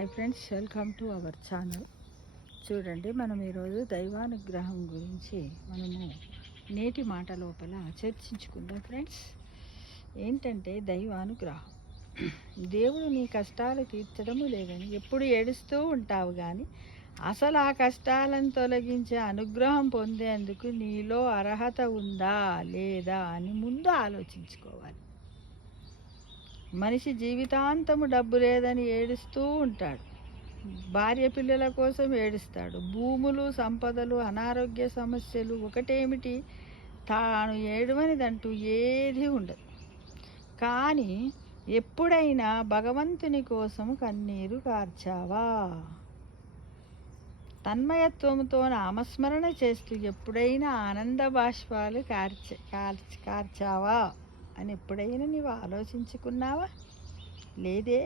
Hi friends, welcome to our channel. చూడండి, మనం ఈరోజు దైవానుగ్రహం గురించి మనము నేటి మాట లోపల చర్చించుకుందాం. ఫ్రెండ్స్, ఏంటంటే దైవానుగ్రహం. దేవుడు నీ కష్టాలు తీర్చడము లేదని ఎప్పుడు ఏడుస్తూ ఉంటావు, కానీ అసలు ఆ కష్టాలను తొలగించే అనుగ్రహం పొందేందుకు నీలో అర్హత ఉందా లేదా అని ముందు ఆలోచించుకోవాలి. మనిషి జీవితాంతము డబ్బు లేదని ఏడుస్తూ ఉంటాడు, భార్య పిల్లల కోసం ఏడుస్తాడు, భూములు సంపదలు అనారోగ్య సమస్యలు ఒకటేమిటి తాను ఏడవనిదంటూ ఏది ఉండదు. కానీ ఎప్పుడైనా భగవంతుని కోసం కన్నీరు కార్చావా? తన్మయత్వంతో నామస్మరణ చేస్తూ ఎప్పుడైనా ఆనంద బాష్పాలు కార్చావా అని ఎప్పుడైనా నీవు ఆలోచించుకున్నావా? లేదే.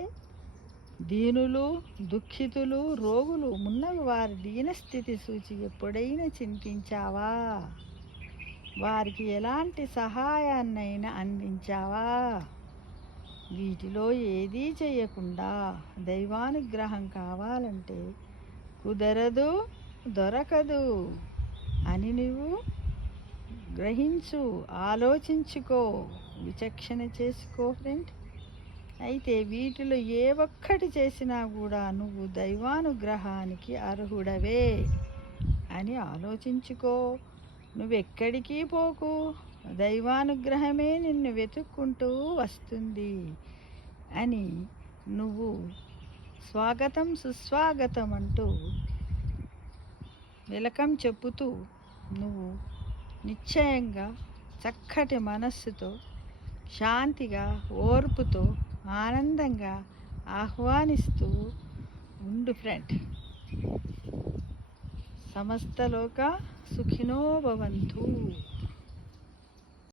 దీనులు, దుఃఖితులు, రోగులు మున్నగు వారి దీనస్థితి సూచి ఎప్పుడైనా చింతించావా? వారికి ఎలాంటి సహాయాన్నైనా అందించావా? వీటిలో ఏదీ చేయకుండా దైవానుగ్రహం కావాలంటే కుదరదు, దొరకదు అని నువ్వు గ్రహించు, ఆలోచించుకో, విచక్షణ చేసుకో ఫ్రెండ్. అయితే వీటిలో ఏ ఒక్కటి చేసినా కూడా నువ్వు దైవానుగ్రహానికి అర్హుడవే అని ఆలోచించుకో. నువ్వెక్కడికి పోకు, దైవానుగ్రహమే నిన్ను వెతుక్కుంటూ వస్తుంది అని నువ్వు స్వాగతం సుస్వాగతం అంటూ వెల్కమ్ చెప్పుతూ నువ్వు నిశ్చయంగా చక్కటి మనస్సుతో శాంతిగా ఓర్పుతో ఆనందంగా ఆహ్వానిస్తూ ఉండు ఫ్రెండ్. సమస్తలోక సుఖినో భవంతు.